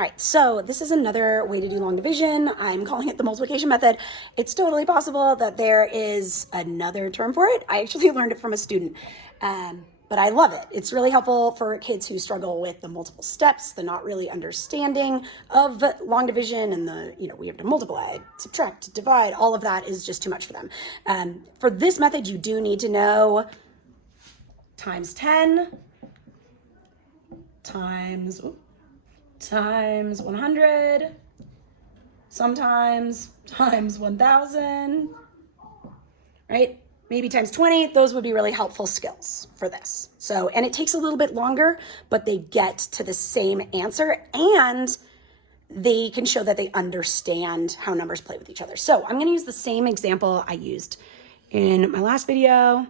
All right, so this is another way to do long division. I'm calling it the multiplication method. It's totally possible that there is another term for it. I actually learned it from a student, but I love it. It's really helpful for kids who struggle with the multiple steps, the not really understanding of long division, and we have to multiply, subtract, divide. All of that is just too much for them. For this method, you do need to know times 10 times 100, sometimes times 1,000, right? Maybe times 20. Those would be really helpful skills for this. So, and it takes a little bit longer, but they get to the same answer and they can show that they understand how numbers play with each other. So I'm going to use the same example I used in my last video.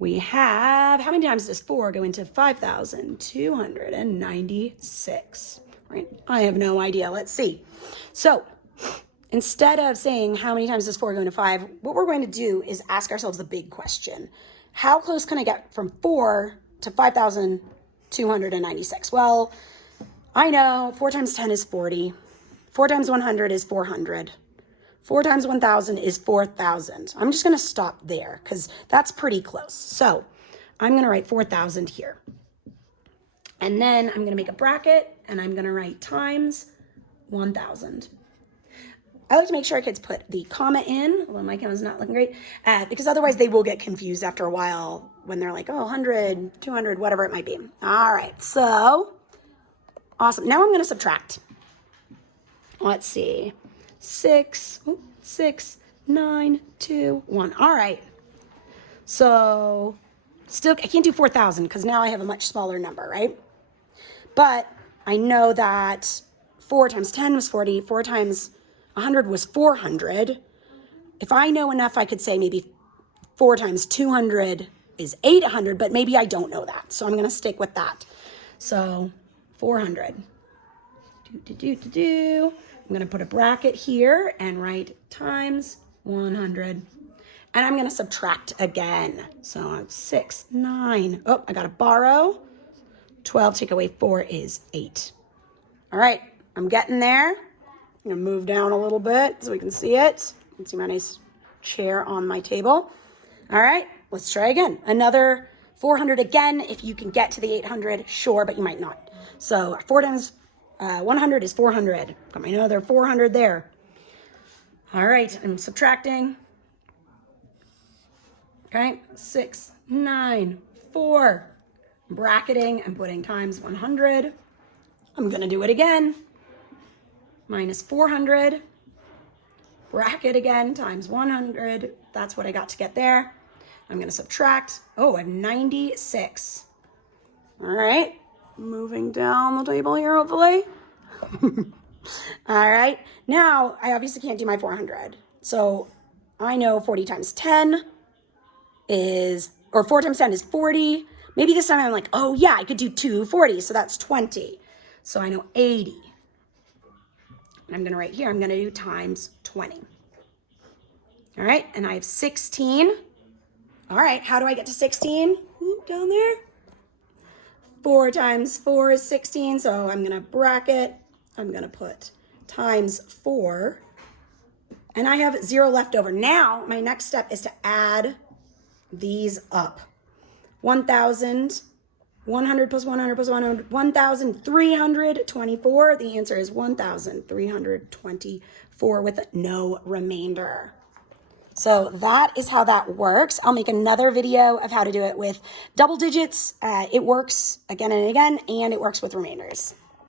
We have, how many times does 4 go into 5,296, right? I have no idea. Let's see. So instead of saying how many times does 4 go into 5, what we're going to do is ask ourselves the big question. How close can I get from 4 to 5,296? Well, I know 4 times 10 is 40. 4 times 100 is 400. 4 times 1,000 is 4,000. I'm just going to stop there because that's pretty close. So I'm going to write 4,000 here. And then I'm going to make a bracket and I'm going to write times 1,000. I like to make sure our kids put the comma in, although my comma's not looking great, because otherwise they will get confused after a while when they're like, oh, 100, 200, whatever it might be. All right, so awesome. Now I'm going to subtract. Let's see. 6, 9, 2, 1. All right. So still, I can't do 4,000 because now I have a much smaller number, right? But I know that 4 times 10 was 40. 4 times 100 was 400. If I know enough, I could say maybe 4 times 200 is 800, but maybe I don't know that. So I'm going to stick with that. So 400. I'm going to put a bracket here and write times 100. And I'm going to subtract again. So 6, 9. Oh, I got to borrow. 12 take away 4 is 8. All right, I'm getting there. I'm going to move down a little bit so we can see it. You can see my nice chair on my table. All right, let's try again. Another 400 again. If you can get to the 800, sure, but you might not. So 4 times 100 is 400. Got my another 400 there. All right, I'm subtracting. Okay, 6, 9, 4. Bracketing and putting times 100. I'm going to do it again. Minus 400. Bracket again times 100. That's what I got to get there. I'm going to subtract. Oh, I have 96. All right. Moving down the table here, hopefully. All right. Now, I obviously can't do my 400. So I know 40 times 10 is, or 4 times 10 is 40. Maybe this time I'm like, oh yeah, I could do 240. So that's 20. So I know 80. And I'm going to write here, I'm going to do times 20. All right. And I have 16. All right. How do I get to 16? Down there. 4 times 4 is 16, so I'm going to bracket. I'm going to put times 4, and I have 0 left over. Now, my next step is to add these up. 1,000, 100 plus 100 plus 100, 1,324. The answer is 1,324 with no remainder. So that is how that works. I'll make another video of how to do it with double digits. It works again and again, and it works with remainders.